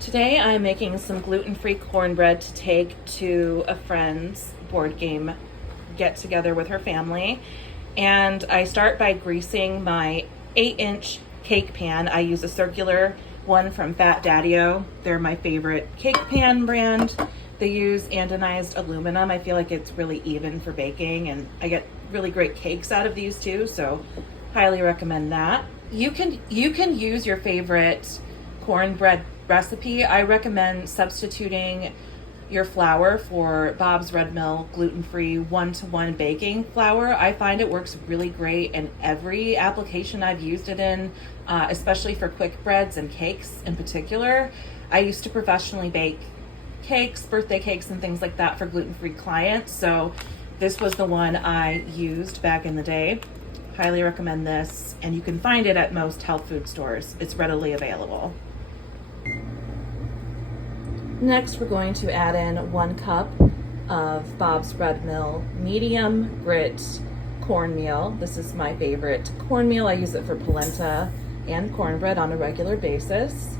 Today I'm making some gluten-free cornbread to take to a friend's board game get together with her family. And I start by greasing my 8-inch cake pan. I use a circular one from Fat Daddy-O. They're my favorite cake pan brand. They use anodized aluminum. I feel like it's really even for baking, and I get really great cakes out of these too, so highly recommend that. You can use your favorite cornbread recipe. I recommend substituting your flour for Bob's Red Mill gluten-free 1-to-1 baking flour. I find it works really great in every application I've used it in, especially for quick breads and cakes in particular. I used to professionally bake cakes, birthday cakes, and things like that for gluten-free clients, so this was the one I used back in the day. Highly recommend this, and you can find it at most health food stores. It's readily available. Next, we're going to add in 1 cup of Bob's Red Mill medium grit cornmeal. This is my favorite cornmeal. I use it for polenta and cornbread on a regular basis.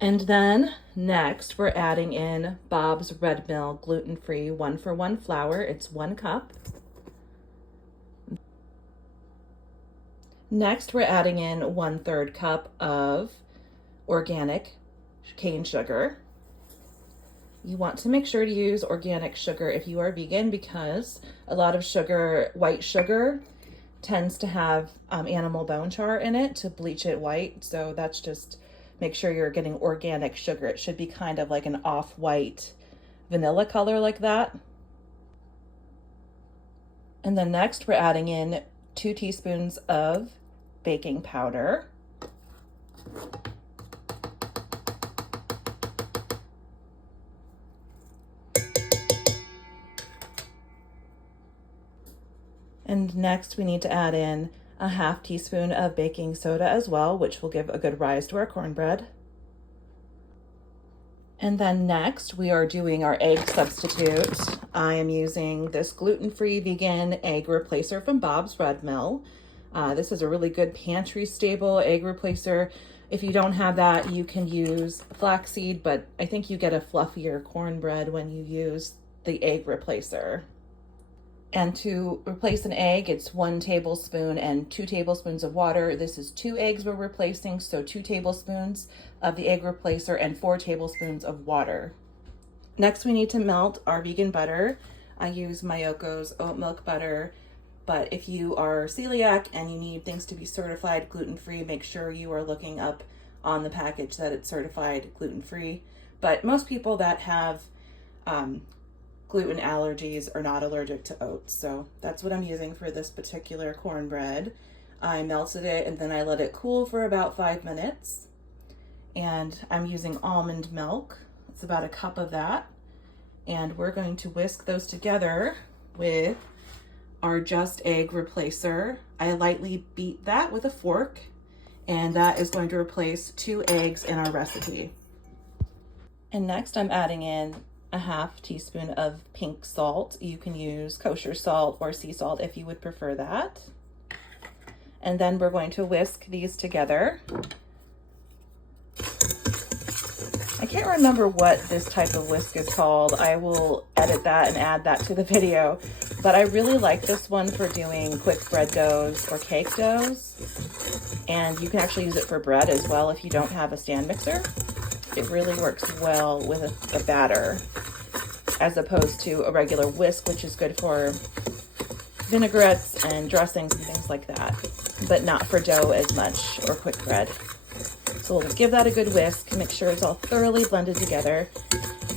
And then next, we're adding in Bob's Red Mill gluten-free 1-for-1 flour. It's 1 cup. Next, we're adding in 1/3 cup of organic cane sugar. You want to make sure to use organic sugar if you are vegan, because a lot of sugar, white sugar, tends to have animal bone char in it to bleach it white. So that's just, make sure you're getting organic sugar. It should be kind of like an off-white vanilla color like that. And then next we're adding in 2 teaspoons of baking powder. And next we need to add in a 1/2 teaspoon of baking soda as well, which will give a good rise to our cornbread. And then next we are doing our egg substitute. I am using this gluten-free vegan egg replacer from Bob's Red Mill. This is a really good pantry stable egg replacer. If you don't have that, you can use flaxseed, but I think you get a fluffier cornbread when you use the egg replacer. And to replace an egg, it's 1 tablespoon and 2 tablespoons of water. This is 2 eggs we're replacing, so 2 tablespoons of the egg replacer and 4 tablespoons of water. Next, we need to melt our vegan butter. I use Mayoko's oat milk butter, but if you are celiac and you need things to be certified gluten-free, make sure you are looking up on the package that it's certified gluten-free. But most people that have gluten allergies are not allergic to oats, so that's what I'm using for this particular cornbread. I melted it and then I let it cool for about 5 minutes. And I'm using almond milk. It's about 1 cup of that. And we're going to whisk those together with our Just Egg replacer. I lightly beat that with a fork, and that is going to replace 2 eggs in our recipe. And next I'm adding in a 1/2 teaspoon of pink salt. You can use kosher salt or sea salt if you would prefer that. And then we're going to whisk these together. I can't remember what this type of whisk is called. I will edit that and add that to the video. But I really like this one for doing quick bread doughs or cake doughs. And you can actually use it for bread as well if you don't have a stand mixer. It really works well with a batter, as opposed to a regular whisk, which is good for vinaigrettes and dressings and things like that, but not for dough as much or quick bread. So we'll give that a good whisk, make sure it's all thoroughly blended together,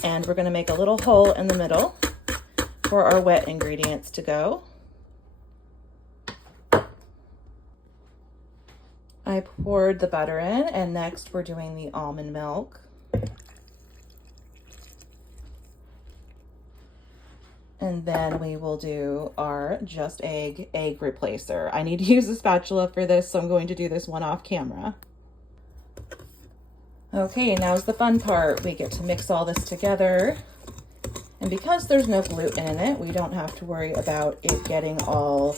and we're going to make a little hole in the middle for our wet ingredients to go. I poured the butter in, and next we're doing the almond milk. And then we will do our Just Egg replacer. I need to use a spatula for this, so I'm going to do this one off camera. Okay, now's the fun part. We get to mix all this together. And because there's no gluten in it, we don't have to worry about it getting all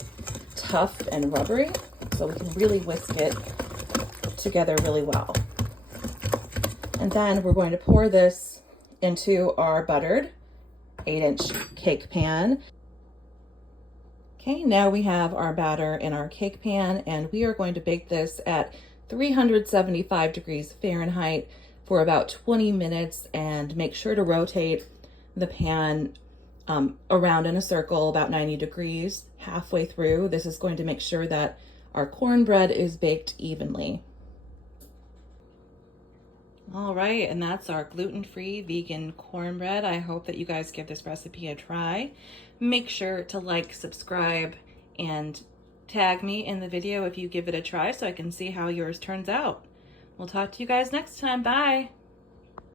tough and rubbery. So we can really whisk it together really well. And then we're going to pour this into our buttered 8-inch cake pan. Okay, now we have our batter in our cake pan, and we are going to bake this at 375 degrees Fahrenheit for about 20 minutes, and make sure to rotate the pan around in a circle about 90 degrees halfway through. This is going to make sure that our cornbread is baked evenly. All right, and that's our gluten-free vegan cornbread. I hope that you guys give this recipe a try. Make sure to like, subscribe, and tag me in the video if you give it a try so I can see how yours turns out. We'll talk to you guys next time. Bye.